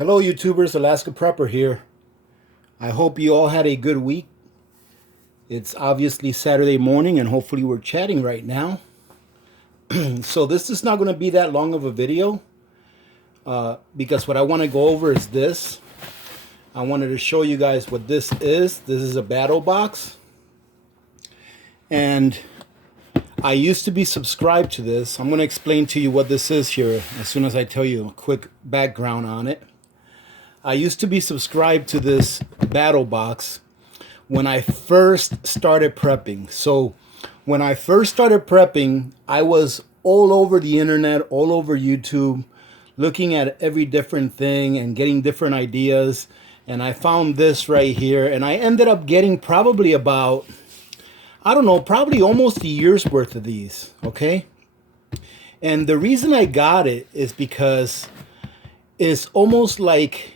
Hello YouTubers, Alaska Prepper here. I hope you all had a good week. It's obviously Saturday morning and hopefully we're chatting right now. So this is not going to be that long of a video because what I want to go over is this. I wanted to show you guys what this is. This is a battle box. And I used to be subscribed to this. I'm going to explain to you what this is here as soon as I tell you a quick background on it. I used to be subscribed to this battle box when I first started prepping. So when I first started prepping, I was all over the internet, all over YouTube, looking at every different thing and getting different ideas. And I found this right here, and I ended up getting probably about, I don't know, probably almost a year's worth of these, okay? And the reason I got it is because it's almost like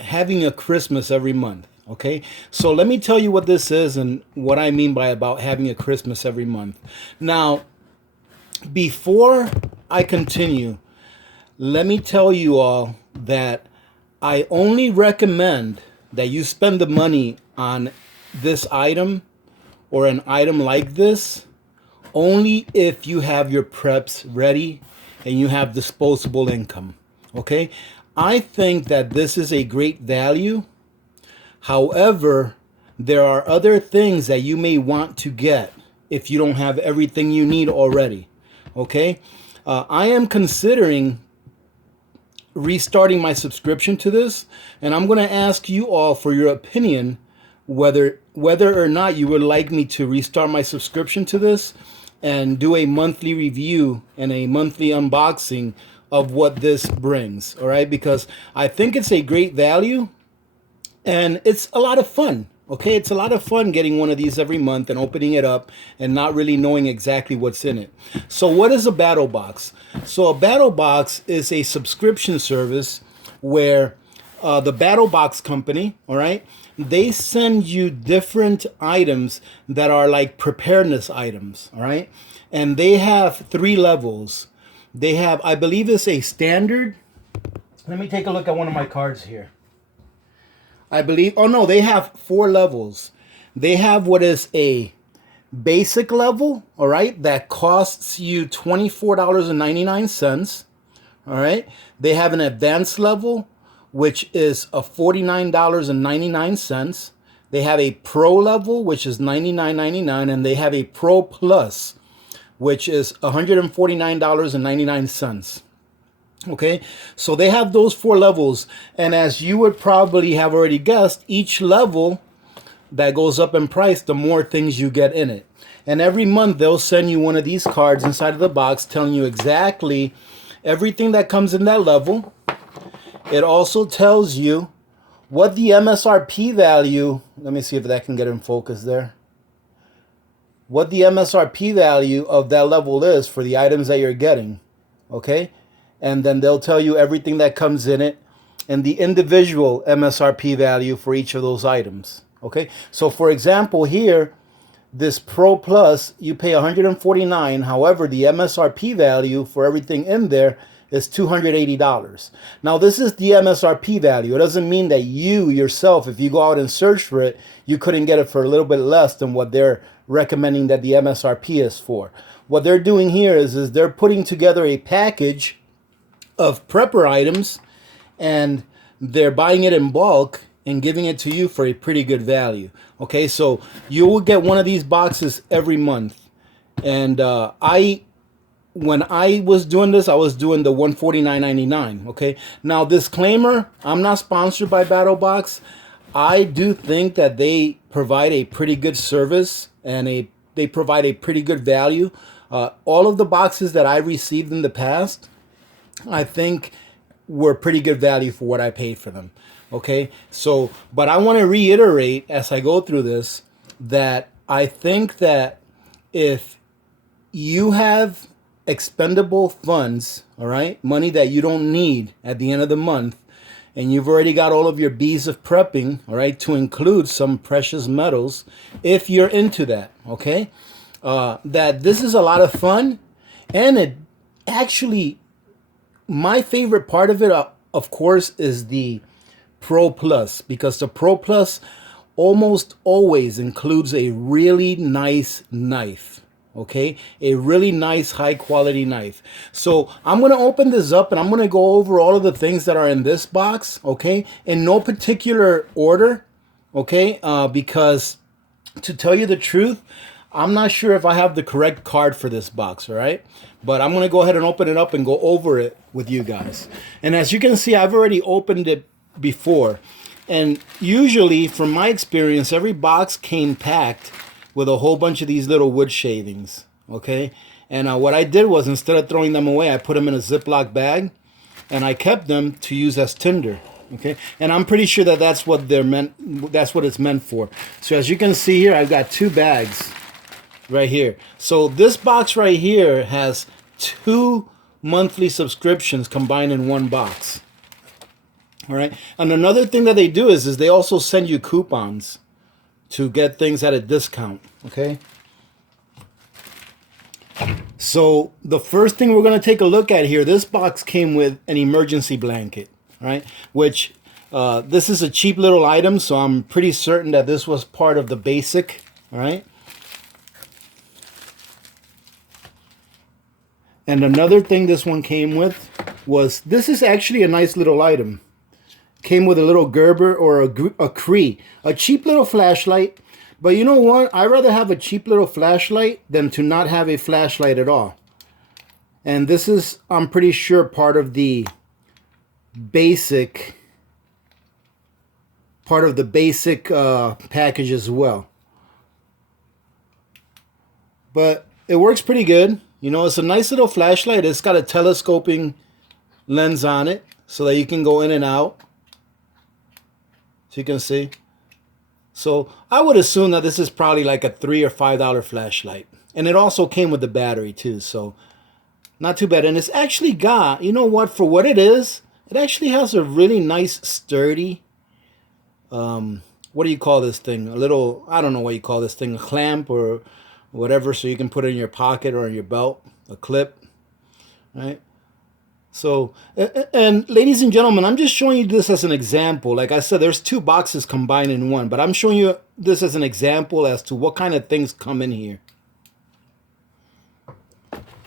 having a Christmas every month, okay? So let me tell you what this is and what I mean by about having a Christmas every month. Now, before I continue, let me tell you all that I only recommend that you spend the money on this item or an item like this only if you have your preps ready and you have disposable income, okay? I think that this is a great value. However, there are other things that you may want to get if you don't have everything you need already, okay? I am considering restarting my subscription to this, and I'm going to ask you all for your opinion whether or not you would like me to restart my subscription to this and do a monthly review and a monthly unboxing of what this brings, all right? Because I think it's a great value and it's a lot of fun, okay? It's a lot of fun getting one of these every month and opening it up and not really knowing exactly what's in it. So what is a battle box? So a battle box is a subscription service where the battle box company, all right, they send you different items that are like preparedness items, all right? And they have 3 levels. They have, I believe it's a standard. Let me take a look at one of my cards here. I believe, oh no, they have 4 levels. They have what is a basic level, all right, that costs you $24.99, all right? They have an advanced level, which is a $49.99. They have a pro level, which is $99.99, and they have a pro plus, which is $149.99. Okay, so they have those 4 levels, and as you would probably have already guessed, each level that goes up in price, the more things you get in it. And every month they'll send you one of these cards inside of the box telling you exactly everything that comes in that level. It also tells you what the MSRP value, let me see if that can get in focus there, what the MSRP value of that level is for the items that you're getting, okay? And then they'll tell you everything that comes in it and the individual MSRP value for each of those items, okay? So for example here, this Pro Plus, you pay $149. However, the MSRP value for everything in there is $280. Now this is the MSRP value. It doesn't mean that you yourself, if you go out and search for it, you couldn't get it for a little bit less than what they're recommending that the MSRP is for. What they're doing here is they're putting together a package of prepper items and they're buying it in bulk and giving it to you for a pretty good value. Okay, so you will get one of these boxes every month. And when I was doing this, I was doing the $149.99. Okay, now disclaimer, I'm not sponsored by BattleBox. I do think that they provide a pretty good service and they provide a pretty good value. All of the boxes that I received in the past, I think were pretty good value for what I paid for them. Okay, so, but I want to reiterate as I go through this that I think that if you have expendable funds, all right, money that you don't need at the end of the month, and you've already got all of your B's of prepping, all right, to include some precious metals, if you're into that, okay, that this is a lot of fun, and it actually, my favorite part of it of course, is the Pro Plus, because the Pro Plus almost always includes a really nice knife. Okay, a really nice high quality knife. So I'm going to open this up and I'm going to go over all of the things that are in this box, okay, in no particular order, okay, because to tell you the truth, I'm not sure if I have the correct card for this box, all right? But I'm going to go ahead and open it up and go over it with you guys. And as you can see, I've already opened it before. And usually, from my experience, every box came packed with a whole bunch of these little wood shavings, okay? And what I did was, instead of throwing them away, I put them in a Ziploc bag, and I kept them to use as tinder, okay? And I'm pretty sure that that's what they're meant. That's what it's meant for. So as you can see here, I've got 2 bags right here. So this box right here has 2 monthly subscriptions combined in one box. All right. And another thing that they do is they also send you coupons to get things at a discount. Okay. So the first thing we're going to take a look at here, this box came with an emergency blanket, right? Which this is a cheap little item, so I'm pretty certain that this was part of the basic, all right? And another thing this one came with was, this is actually a nice little item. Came with a little Gerber or a Cree, a cheap little flashlight. But you know what? I'd rather have a cheap little flashlight than to not have a flashlight at all. And this is, I'm pretty sure, part of the basic package as well. But it works pretty good. You know, it's a nice little flashlight. It's got a telescoping lens on it so that you can go in and out. So you can see. So I would assume that this is probably like a $3 or $5 flashlight. And it also came with the battery too. So not too bad. And it's actually got, you know what, for what it is, it actually has a really nice sturdy, what do you call this thing? A little, I don't know what you call this thing, a clamp or whatever, so you can put it in your pocket or in your belt, a clip, right? So, and ladies and gentlemen, I'm just showing you this as an example. Like I said, there's 2 boxes combined in one, but I'm showing you this as an example as to what kind of things come in here.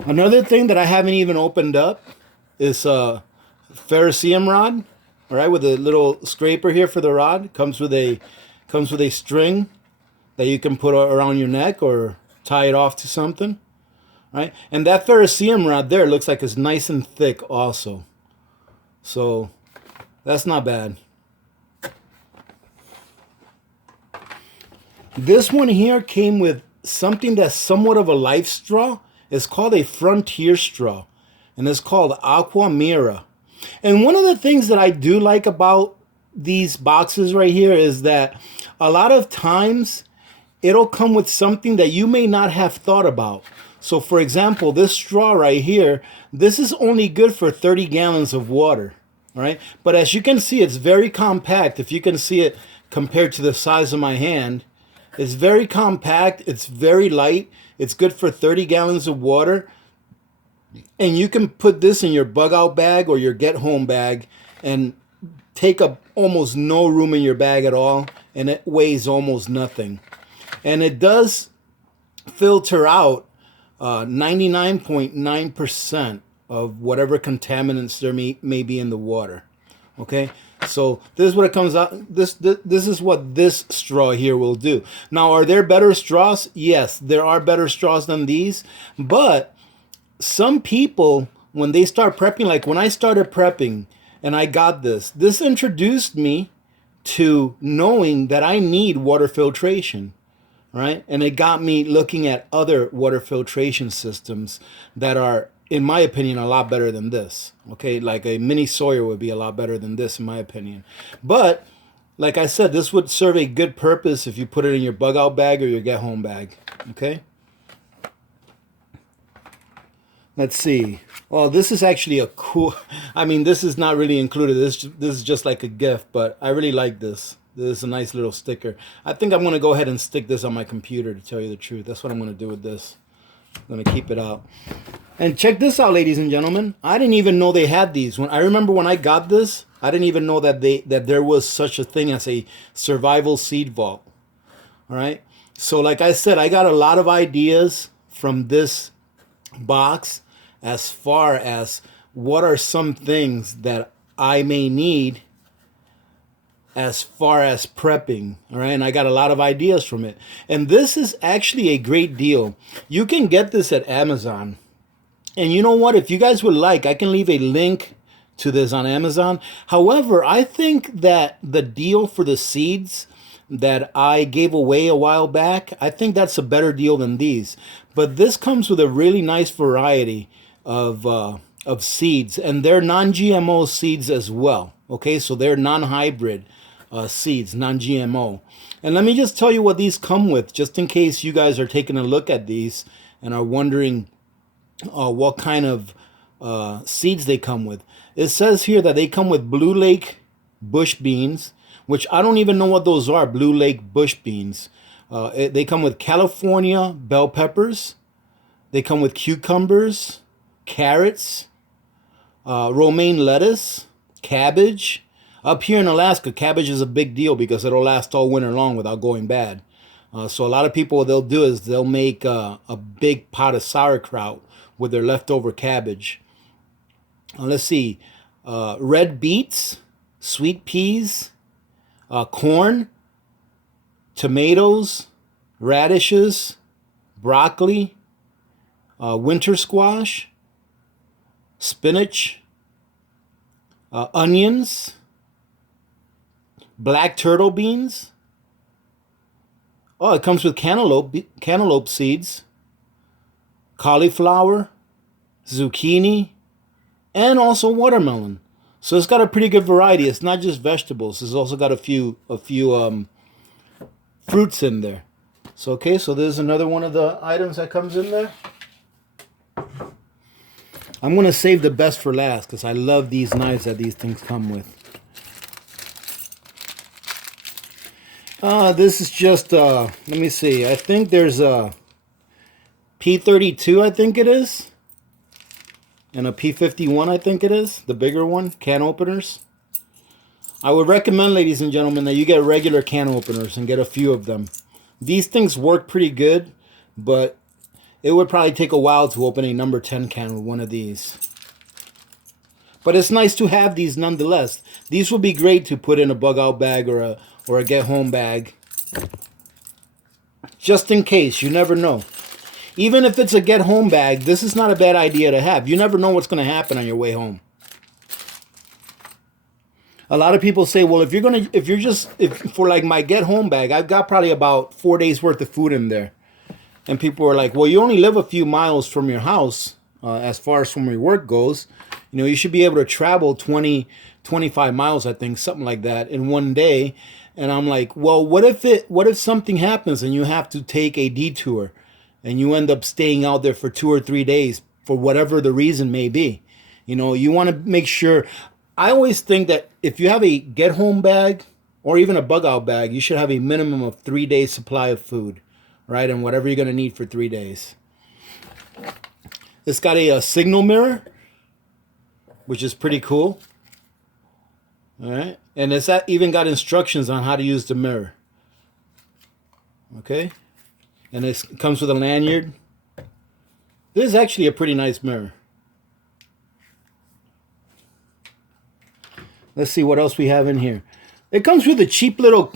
Another thing that I haven't even opened up is a ferrocerium rod, all right, with a little scraper here for the rod. Comes with a string that you can put around your neck or tie it off to something. Right? And that ferrocerium rod there looks like it's nice and thick also. So that's not bad. This one here came with something that's somewhat of a life straw. It's called a frontier straw. And it's called Aqua Mira. And one of the things that I do like about these boxes right here is that a lot of times it'll come with something that you may not have thought about. So for example, this straw right here, this is only good for 30 gallons of water, right? But as you can see, it's very compact. If you can see it compared to the size of my hand, it's very compact. It's very light. It's good for 30 gallons of water. And you can put this in your bug out bag or your get home bag and take up almost no room in your bag at all. And it weighs almost nothing. And it does filter out 99.9% of whatever contaminants there may be in the water. Okay, so this is what it comes out. This is what this straw here will do. Now, are there better straws? Yes, there are better straws than these. But some people, when they start prepping, like when I started prepping and I got this introduced me to knowing that I need water filtration. Right? And it got me looking at other water filtration systems that are, in my opinion, a lot better than this. Okay, like a mini Sawyer would be a lot better than this, in my opinion. But, like I said, this would serve a good purpose if you put it in your bug out bag or your get home bag. Okay? Let's see. Well, this is actually a cool, I mean, this is not really included. This is just like a gift, but I really like this. This is a nice little sticker. I think I'm going to go ahead and stick this on my computer, to tell you the truth. That's what I'm going to do with this. I'm gonna keep it out. And check this out, ladies and gentlemen. I didn't even know they had these. I remember when I got this, I didn't even know that there was such a thing as a survival seed vault. All right. So like I said, I got a lot of ideas from this box as far as what are some things that I may need as far as prepping. All right. And I got a lot of ideas from it. And this is actually a great deal. You can get this at Amazon. And you know what? If you guys would like, I can leave a link to this on Amazon. However, I think that the deal for the seeds that I gave away a while back, I think that's a better deal than these. But this comes with a really nice variety of seeds, and they're non-GMO seeds as well. Okay, so they're non-hybrid seeds, non-GMO. And let me just tell you what these come with, just in case you guys are taking a look at these and are wondering what kind of seeds they come with. It says here that they come with Blue Lake bush beans, which I don't even know what those are, Blue Lake bush beans. They come with California bell peppers. They come with cucumbers, carrots, romaine lettuce, cabbage. Up here in Alaska, cabbage is a big deal because it'll last all winter long without going bad. So a lot of people, what they'll do is they'll make a big pot of sauerkraut with their leftover cabbage. Let's see, red beets, sweet peas, corn, tomatoes, radishes, broccoli, winter squash, spinach, onions, black turtle beans. Oh, it comes with cantaloupe seeds, cauliflower, zucchini, and also watermelon. So it's got a pretty good variety. It's not just vegetables. It's also got a few fruits in there. So okay, so there's another one of the items that comes in there. I'm gonna save the best for last because I love these knives that these things come with. This is just let me see. I think there's a P32, I think it is, and a P51, I think it is, the bigger one, can openers. I would recommend, ladies and gentlemen, that you get regular can openers and get a few of them. These things work pretty good, but it would probably take a while to open a number 10 can with one of these. But it's nice to have these nonetheless. These would be great to put in a bug out bag or a get home bag. Just in case, you never know. Even if it's a get home bag, this is not a bad idea to have. You never know what's going to happen on your way home. A lot of people say, well, if for like my get home bag, I've got probably about 4 days worth of food in there. And people are like, well, you only live a few miles from your house, as far as from your work goes. You know, you should be able to travel 20, 25 miles, I think, something like that in one day. And I'm like, well, what if something happens and you have to take a detour and you end up staying out there for 2 or 3 days for whatever the reason may be? You know, you want to make sure. I always think that if you have a get home bag or even a bug out bag, you should have a minimum of 3 days supply of food, right? And whatever you're going to need for 3 days. It's got a signal mirror, which is pretty cool. All right. And it's even got instructions on how to use the mirror. Okay. And it comes with a lanyard. This is actually a pretty nice mirror. Let's see what else we have in here. It comes with a cheap little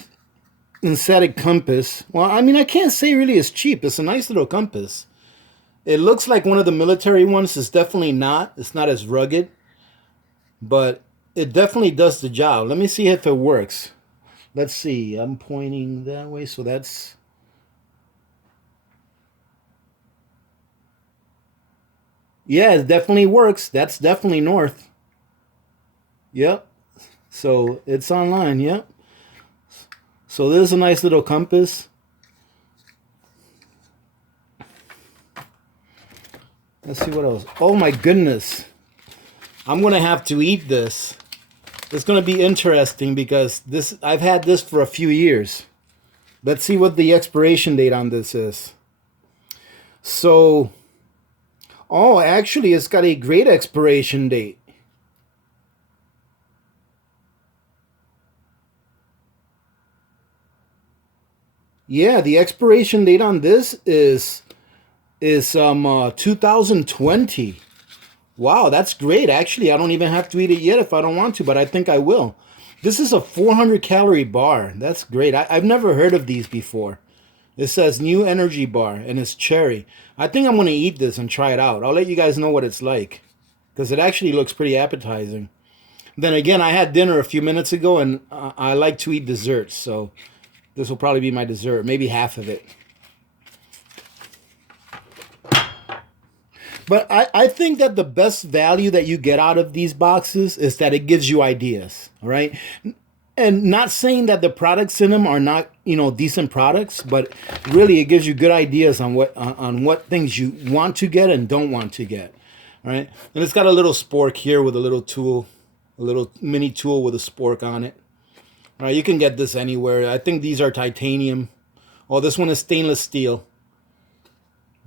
synthetic compass. Well, I mean, I can't say really it's cheap. It's a nice little compass. It looks like one of the military ones. It's definitely not. It's not as rugged. But it definitely does the job. Let me see if it works. Let's see. I'm pointing that way, so that's... Yeah, it definitely works. That's definitely north. Yep. So it's online, yep. So there's a nice little compass. Let's see what else. Oh my goodness. I'm going to have to eat this. It's going to be interesting because I've had this for a few years. Let's see what the expiration date on this is. So Oh, actually, it's got a great expiration date. Yeah, the expiration date on this is 2020. Wow, that's great. Actually, I don't even have to eat it yet if I don't want to, but I think I will. This is a 400 calorie bar. That's great. I've never heard of these before. It says new energy bar and it's cherry. I think I'm going to eat this and try it out. I'll let you guys know what it's like because it actually looks pretty appetizing. Then again, I had dinner a few minutes ago and I like to eat desserts. So this will probably be my dessert, maybe half of it. But I think that the best value that you get out of these boxes is that it gives you ideas, all right? And not saying that the products in them are not, you know, decent products, but really it gives you good ideas on what things you want to get and don't want to get, all right? And it's got a little spork here with a little tool, a little mini tool with a spork on it. All right, you can get this anywhere. I think these are titanium. Oh, this one is stainless steel.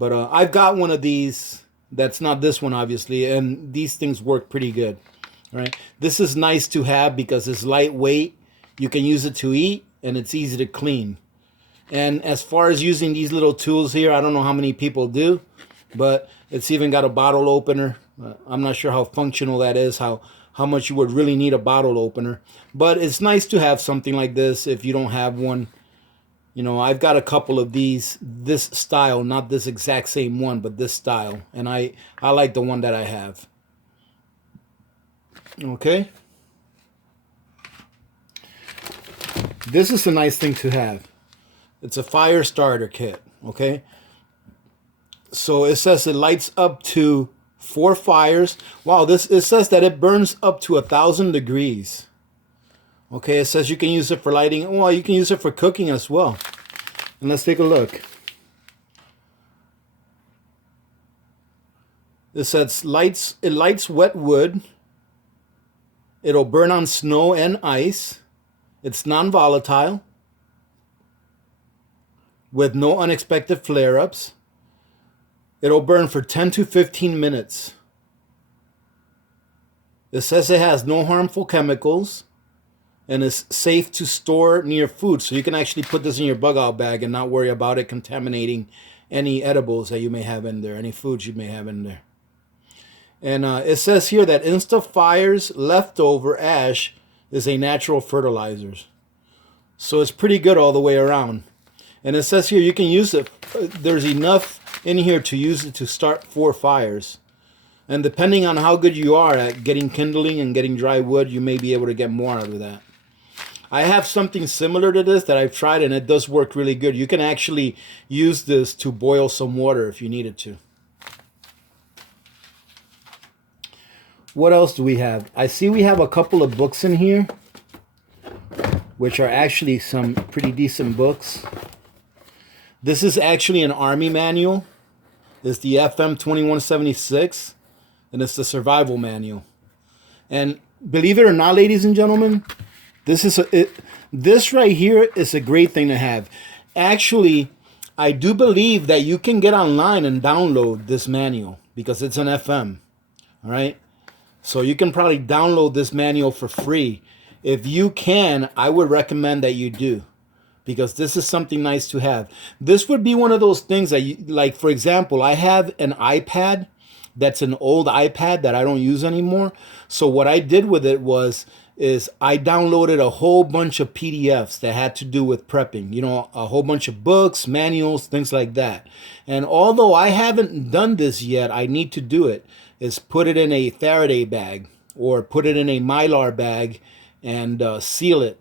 But I've got one of these. That's not this one, obviously, and these things work pretty good. All right, this is nice to have because it's lightweight. You can use it to eat, and it's easy to clean. And as far as using these little tools here, I don't know how many people do, but it's even got a bottle opener. I'm not sure how functional that is, how much you would really need a bottle opener. But it's nice to have something like this if you don't have one. You know, I've got a couple of these, this style, not this exact same one, but this style. And I like the one that I have. Okay. This is a nice thing to have. It's a fire starter kit. Okay. So it says it lights up to 4 fires. Wow, it says that it burns up to 1,000 degrees. Okay, it says you can use it for lighting. Well, you can use it for cooking as well. And let's take a look. It says it lights wet wood. It'll burn on snow and ice. It's non-volatile with no unexpected flare-ups. It'll burn for 10 to 15 minutes. It says it has no harmful chemicals and is safe to store near food. So you can actually put this in your bug out bag and not worry about it contaminating any edibles that you may have in there, any foods you may have in there. And it says here that Instafire's leftover ash is a natural fertilizer. So it's pretty good all the way around. And it says here you can use it. There's enough in here to use it to start 4 fires. And depending on how good you are at getting kindling and getting dry wood, you may be able to get more out of that. I have something similar to this that I've tried and it does work really good. You can actually use this to boil some water if you needed to. What else do we have? I see we have a couple of books in here, which are actually some pretty decent books. This is actually an Army manual. It's the FM 2176, and it's the survival manual. And believe it or not, ladies and gentlemen, this right here is a great thing to have. Actually, I do believe that you can get online and download this manual because it's an FM. All right. So you can probably download this manual for free. If you can, I would recommend that you do because this is something nice to have. This would be one of those things that you, like, for example, I have an iPad that's an old iPad that I don't use anymore. So what I did with it is I downloaded a whole bunch of PDFs that had to do with prepping, you know, a whole bunch of books, manuals, things like that. And although I haven't done this yet, I need to do it, is put it in a Faraday bag or put it in a Mylar bag and seal it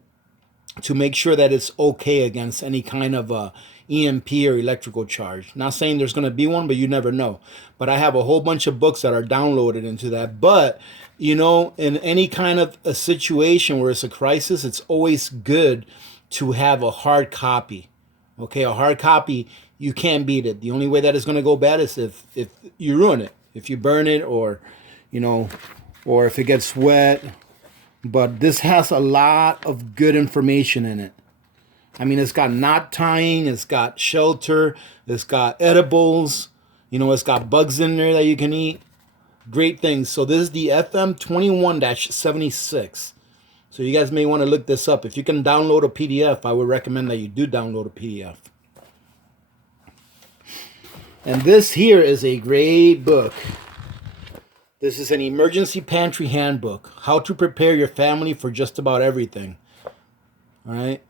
to make sure that it's okay against any kind of EMP or electrical charge. Not saying there's going to be one, but you never know. But I have a whole bunch of books that are downloaded into that. But, you know, in any kind of a situation where it's a crisis, it's always good to have a hard copy. Okay, a hard copy, you can't beat it. The only way that it's going to go bad is if you ruin it. If you burn it or, you know, or if it gets wet. But this has a lot of good information in it. I mean, it's got knot tying, it's got shelter, it's got edibles, You know, it's got bugs in there that you can eat. Great things. So this is the FM21-76. So you guys may want to look this up. If you can download a PDF, I would recommend that you do download a PDF. And this here is a great book. This is an emergency pantry handbook. How to prepare your family for just about everything. All right.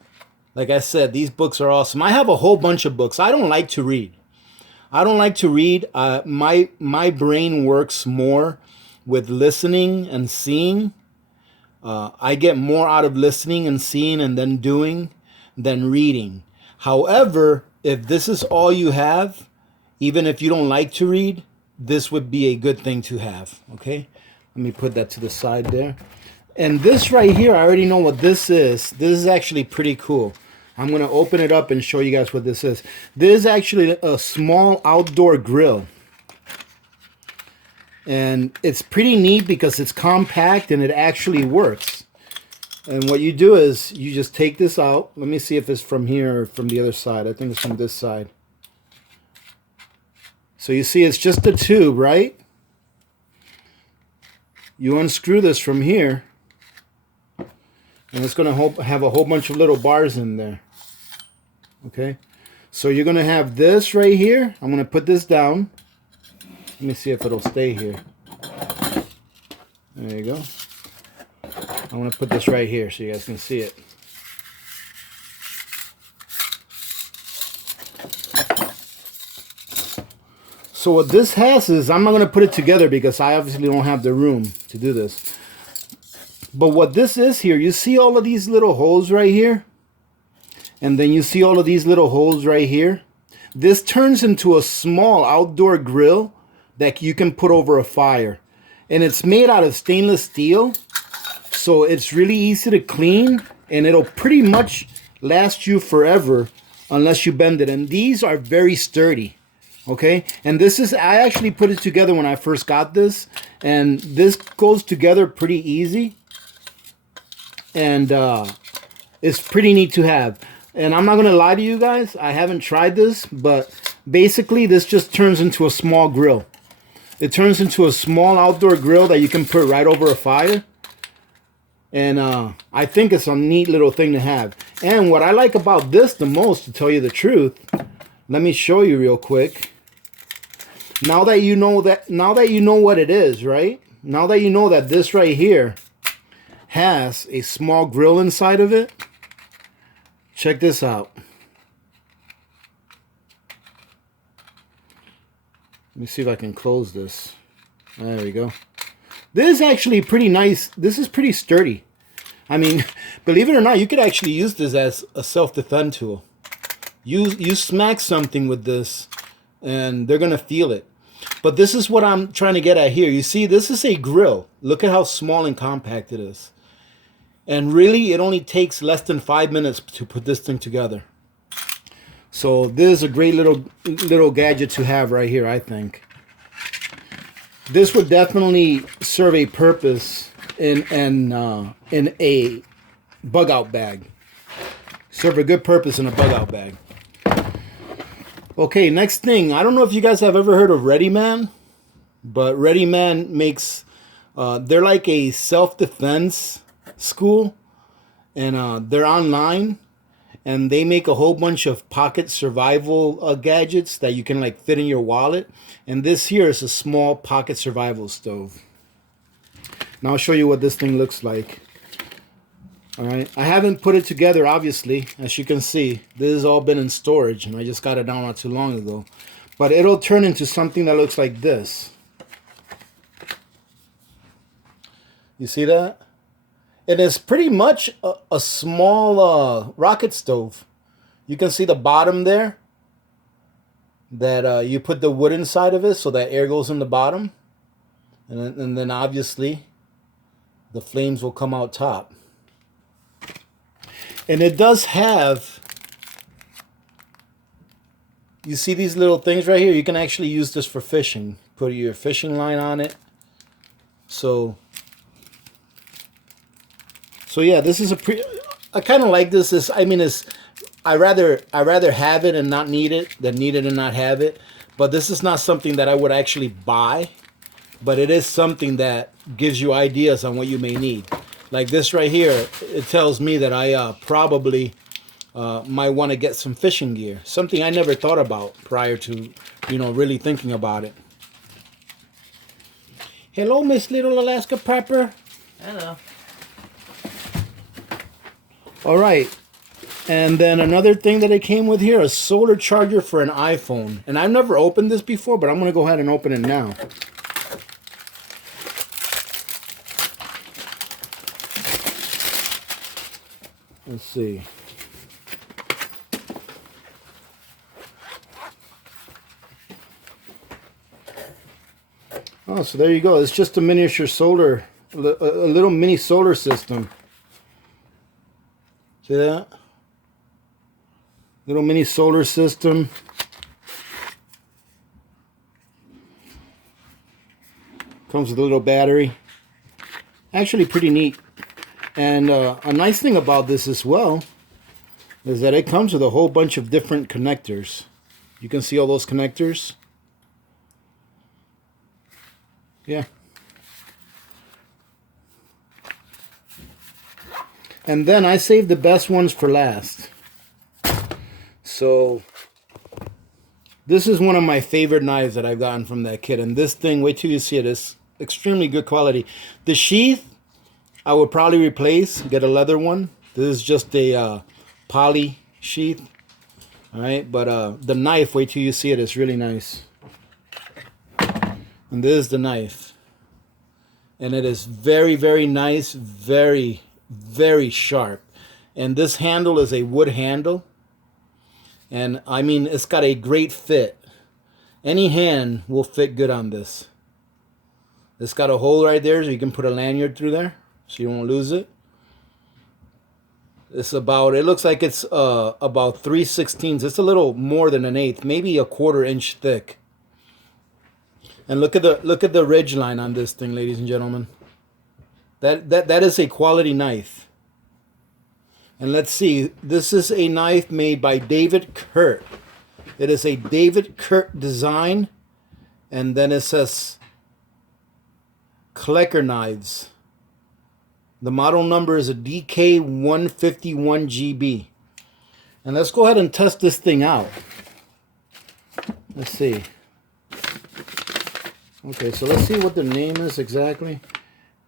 Like I said, these books are awesome. I have a whole bunch of books. I don't like to read. I don't like to read. My brain works more with listening and seeing. I get more out of listening and seeing and then doing than reading. However, if this is all you have, even if you don't like to read, this would be a good thing to have. Okay, let me put that to the side there. And this right here, I already know what this is. This is actually pretty cool. I'm going to open it up and show you guys what this is. This is actually a small outdoor grill. And it's pretty neat because it's compact and it actually works. And what you do is you just take this out. Let me see if it's from here or from the other side. I think it's from this side. So you see it's just a tube, right? You unscrew this from here. And it's going to have a whole bunch of little bars in there. Okay. So you're going to have this right here. I'm going to put this down. Let me see if it'll stay here. There you go. I'm going to put this right here so you guys can see it. So what this has is, I'm not going to put it together because I obviously don't have the room to do this. But what this is here, you see all of these little holes right here? And then you see all of these little holes right here? This turns into a small outdoor grill that you can put over a fire. And it's made out of stainless steel. So it's really easy to clean. And it'll pretty much last you forever unless you bend it. And these are very sturdy. Okay, and this is, I actually put it together when I first got this. And this goes together pretty easy. And it's pretty neat to have. And I'm not going to lie to you guys, I haven't tried this, but basically this just turns into a small grill. It turns into a small outdoor grill that you can put right over a fire. And I think it's a neat little thing to have. And what I like about this the most, to tell you the truth, let me show you real quick. Now that you know what it is, right? Now that you know that this right here has a small grill inside of it, check this out. Let me see if I can close this. There we go. This is actually pretty nice. This is pretty sturdy. I mean, believe it or not, you could actually use this as a self-defense tool. You smack something with this and they're going to feel it. But this is what I'm trying to get at here. You see, this is a grill. Look at how small and compact it is. And really, it only takes less than 5 minutes to put this thing together. So this is a great little gadget to have right here, I think. This would definitely serve a purpose in a bug out bag. Serve a good purpose in a bug out bag. Okay, next thing. I don't know if you guys have ever heard of Ready Man, but Ready Man makes, they're like a self-defense school, and they're online, and they make a whole bunch of pocket survival gadgets that you can like fit in your wallet. And this here is a small pocket survival stove. Now I'll show you what this thing looks like. All right, I haven't put it together, obviously. As you can see, this has all been in storage, and I just got it down not too long ago. But it'll turn into something that looks like this. You see that? It is pretty much a small rocket stove. You can see the bottom there. That you put the wood inside of it so that air goes in the bottom. And then obviously the flames will come out top. And it does have, you see these little things right here? You can actually use this for fishing. Put your fishing line on it. So yeah, this is I kind of like this. I mean, I rather have it and not need it than need it and not have it. But this is not something that I would actually buy, but it is something that gives you ideas on what you may need. Like this right here, it tells me that I probably might want to get some fishing gear. Something I never thought about prior to, really thinking about it. Hello, Miss Little Alaska Prepper. Hello. All right. And then another thing that it came with here, a solar charger for an iPhone. And I've never opened this before, but I'm going to go ahead and open it now. Let's see. Oh, so there you go. It's just a miniature solar, a little mini solar system. See that? Little mini solar system. Comes with a little battery. Actually pretty neat. And a nice thing about this as well is that it comes with a whole bunch of different connectors. You can see all those connectors. Yeah. And then I saved the best ones for last. So this is one of my favorite knives that I've gotten from that kit. And this thing, wait till you see it, is extremely good quality. The sheath, I would probably replace, get a leather one. This is just a poly sheath. All right, but the knife, wait till you see it, it's really nice. And this is the knife. And it is very, very nice, very, very sharp. And this handle is a wood handle. And I mean, it's got a great fit. Any hand will fit good on this. It's got a hole right there so you can put a lanyard through there so you won't lose it. It's about, it looks like it's about 3/16. It's a little more than an eighth, maybe a 1/4 inch thick. And look at the ridge line on this thing, ladies and gentlemen. That is a quality knife. And let's see, this is a knife made by David Kurt. It is a David Kurt design, and then it says Klecker Knives. The model number is a DK151GB. And let's go ahead and test this thing out. Let's see. Okay, so let's see what the name is exactly.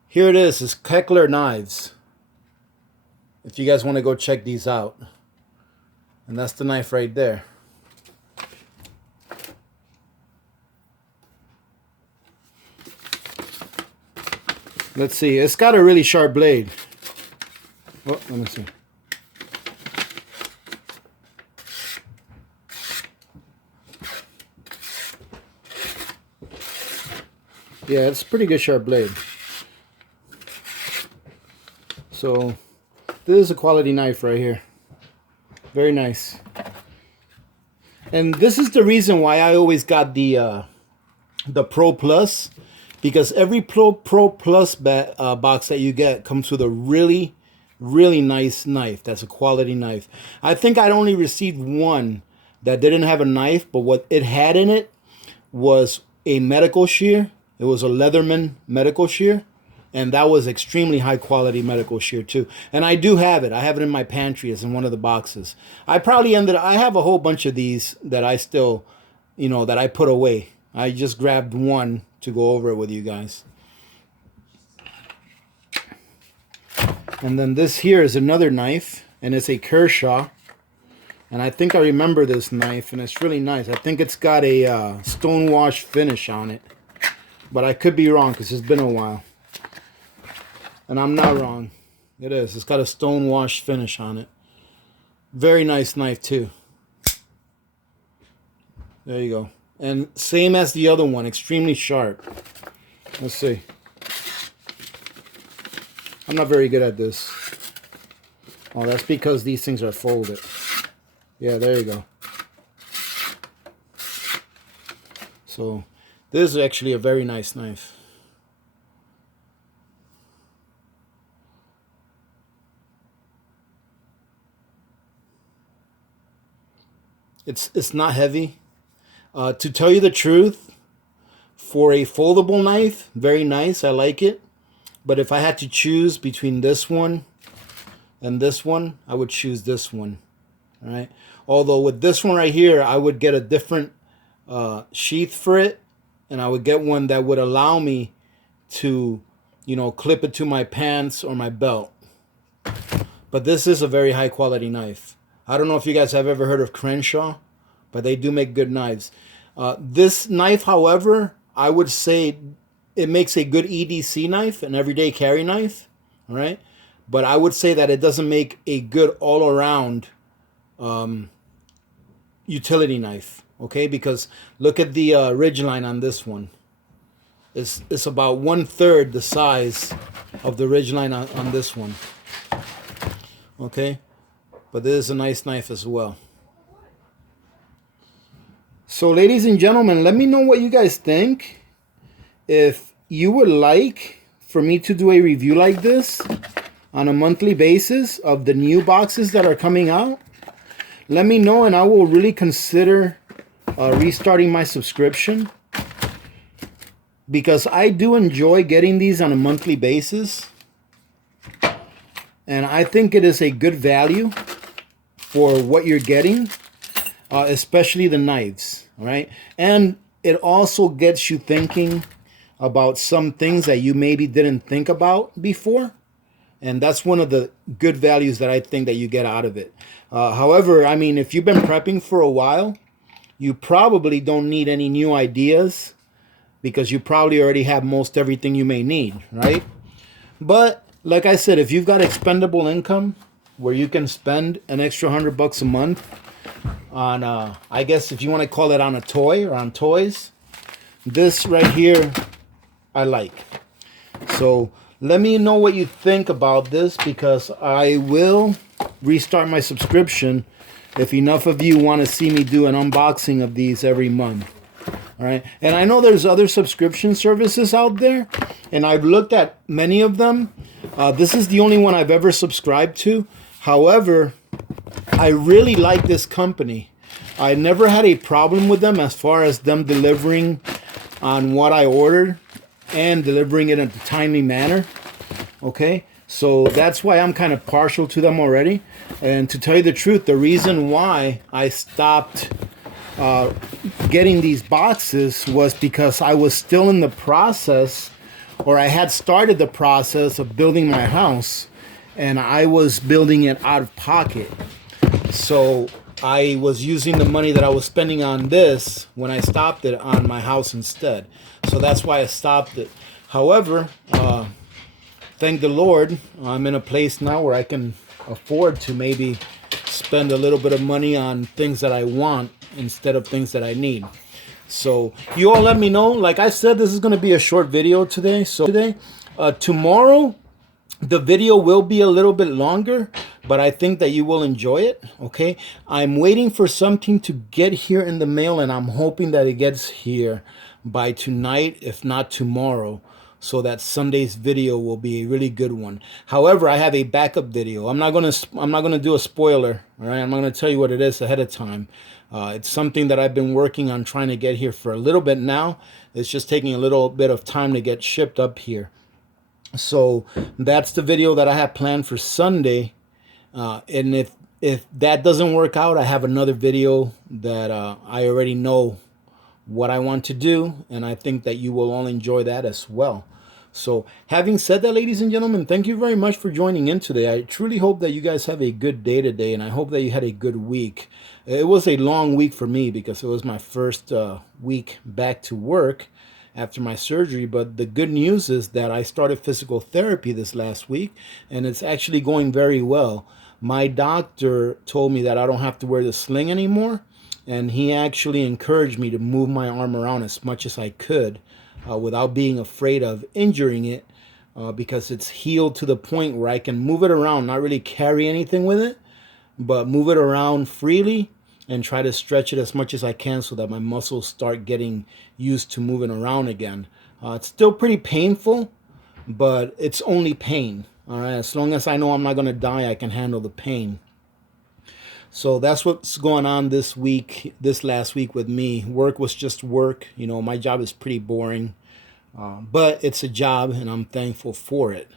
Here it is. It's Klecker Knives. If you guys want to go check these out. And that's the knife right there. Let's see. It's got a really sharp blade. Oh, let me see. Yeah, it's a pretty good sharp blade. So this is a quality knife right here. Very nice. And this is the reason why I always got the Pro Plus, because every Pro Plus box that you get comes with a really, really nice knife. That's a quality knife. I think I'd only received one that didn't have a knife, but what it had in it was a medical shear. It was a Leatherman medical shear. And that was extremely high quality medical shear too. And I do have it. I have it in my pantry. It's in one of the boxes. I have a whole bunch of these that I still, that I put away. I just grabbed one to go over it with you guys. And then this here is another knife, and it's a Kershaw. And I think I remember this knife, and it's really nice. I think it's got a stonewash finish on it. But I could be wrong because it's been a while. And I'm not wrong. It is. It's got a stonewash finish on it. Very nice knife too. There you go. And same as the other one, extremely sharp. Let's see. I'm not very good at this. Oh, that's because these things are folded. Yeah, there you go. So this is actually a very nice knife. It's not heavy. To tell you the truth, for a foldable knife, very nice. I like it. But if I had to choose between this one and this one, I would choose this one. All right. Although with this one right here, I would get a different sheath for it, and I would get one that would allow me to, you know, clip it to my pants or my belt. But this is a very high quality knife. I don't know if you guys have ever heard of Crenshaw, but they do make good knives. This knife, however, I would say it makes a good EDC knife, an everyday carry knife. All right. But I would say that it doesn't make a good all around utility knife. Okay. Because look at the ridgeline on this one. It's about 1/3 the size of the ridgeline on this one. Okay. But this is a nice knife as well. So ladies and gentlemen, let me know what you guys think. If you would like for me to do a review like this on a monthly basis of the new boxes that are coming out, let me know and I will really consider restarting my subscription, because I do enjoy getting these on a monthly basis. And I think it is a good value for what you're getting, especially the knives, all right? And it also gets you thinking about some things that you maybe didn't think about before. And that's one of the good values that I think that you get out of it. However, I mean, if you've been prepping for a while, you probably don't need any new ideas, because you probably already have most everything you may need, right? But like I said, if you've got expendable income where you can spend an extra $100 a month on, I guess if you want to call it on a toy or on toys, this right here, I like. So let me know what you think about this, because I will restart my subscription if enough of you want to see me do an unboxing of these every month. All right. And I know there's other subscription services out there, and I've looked at many of them. This is the only one I've ever subscribed to. However, I really like this company. I never had a problem with them as far as them delivering on what I ordered and delivering it in a timely manner. Okay. So that's why I'm kind of partial to them already. And to tell you the truth, the reason why I stopped getting these boxes was because I was still in the process, or I had started the process of building my house, and I was building it out of pocket. So I was using the money that I was spending on this when I stopped it on my house instead. So that's why I stopped it. However, thank the Lord, I'm in a place now where I can afford to maybe spend a little bit of money on things that I want instead of things that I need. So you all let me know. Like I said, this is going to be a short video today. So tomorrow, the video will be a little bit longer, but I think that you will enjoy it. Okay. I'm waiting for something to get here in the mail, and I'm hoping that it gets here by tonight, if not tomorrow, so that Sunday's video will be a really good one. However, I have a backup video. I'm not gonna do a spoiler. All right, I'm not gonna tell you what it is ahead of time. It's something that I've been working on trying to get here for a little bit now. It's just taking a little bit of time to get shipped up here. So that's the video that I have planned for Sunday. And if that doesn't work out, I have another video that I already know what I want to do, and I think that you will all enjoy that as well. So having said that, ladies and gentlemen, thank you very much for joining in today. I truly hope that you guys have a good day today, and I hope that you had a good week. It was a long week for me because it was my first week back to work after my surgery. But the good news is that I started physical therapy this last week, and it's actually going very well. My doctor told me that I don't have to wear the sling anymore, and he actually encouraged me to move my arm around as much as I could without being afraid of injuring it, because it's healed to the point where I can move it around, not really carry anything with it, but move it around freely and try to stretch it as much as I can so that my muscles start getting used to moving around again. It's still pretty painful, but it's only pain. All right, as long as I know I'm not going to die, I can handle the pain. So that's what's going on this week, this last week with me. Work was just work. You know, my job is pretty boring, but it's a job and I'm thankful for it.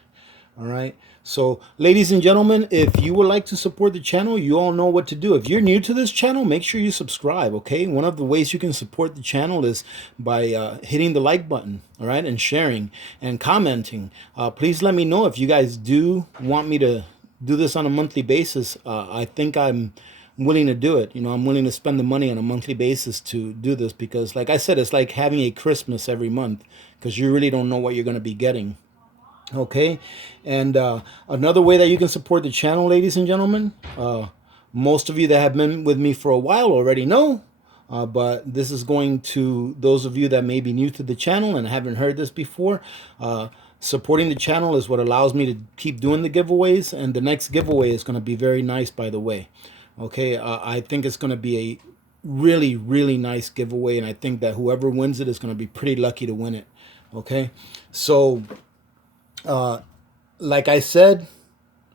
All right. So, ladies and gentlemen, if you would like to support the channel, you all know what to do. If you're new to this channel, make sure you subscribe, okay? One of the ways you can support the channel is by hitting the like button, all right, and sharing and commenting. Please let me know if you guys do want me to do this on a monthly basis. I think I'm willing to do it. You know, I'm willing to spend the money on a monthly basis to do this because, like I said, it's like having a Christmas every month because you really don't know what you're going to be getting. Okay, and another way that you can support the channel, ladies and gentlemen, most of you that have been with me for a while already know, but this is going to those of you that may be new to the channel and haven't heard this before. Supporting the channel is what allows me to keep doing the giveaways, and the next giveaway is going to be very nice, by the way. Okay, I think it's going to be a really, really nice giveaway, and I think that whoever wins it is going to be pretty lucky to win it. Okay, so like I said,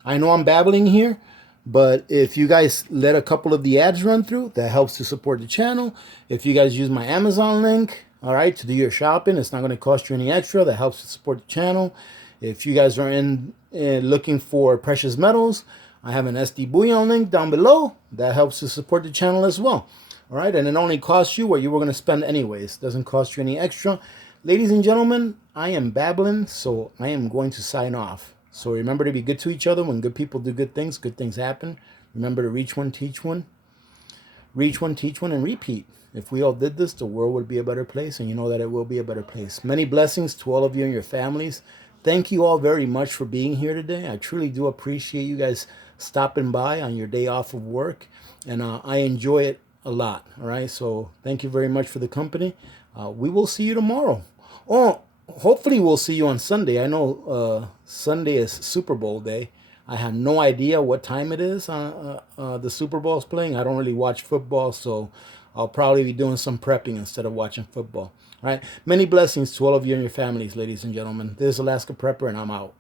I know I'm babbling here, but if you guys let a couple of the ads run through, that helps to support the channel. If you guys use my Amazon link, all right, to do your shopping, it's not going to cost you any extra. That helps to support the channel. If you guys are looking for precious metals, I have an SD Bullion link down below. That helps to support the channel as well. All right, and it only costs you what you were going to spend anyways. It doesn't cost you any extra. Ladies and gentlemen, I am babbling, so I am going to sign off. So remember to be good to each other. When good people do good things happen. Remember to reach one, teach one, and repeat. If we all did this, the world would be a better place, and you know that it will be a better place. Many blessings to all of you and your families. Thank you all very much for being here today. I truly do appreciate you guys stopping by on your day off of work, and I enjoy it a lot. All right, so thank you very much for the company. We will see you tomorrow. Oh, hopefully we'll see you on Sunday. I know Sunday is Super Bowl day. I have no idea what time it is the Super Bowl is playing. I don't really watch football, so I'll probably be doing some prepping instead of watching football. All right. Many blessings to all of you and your families, ladies and gentlemen. This is Alaska Prepper, and I'm out.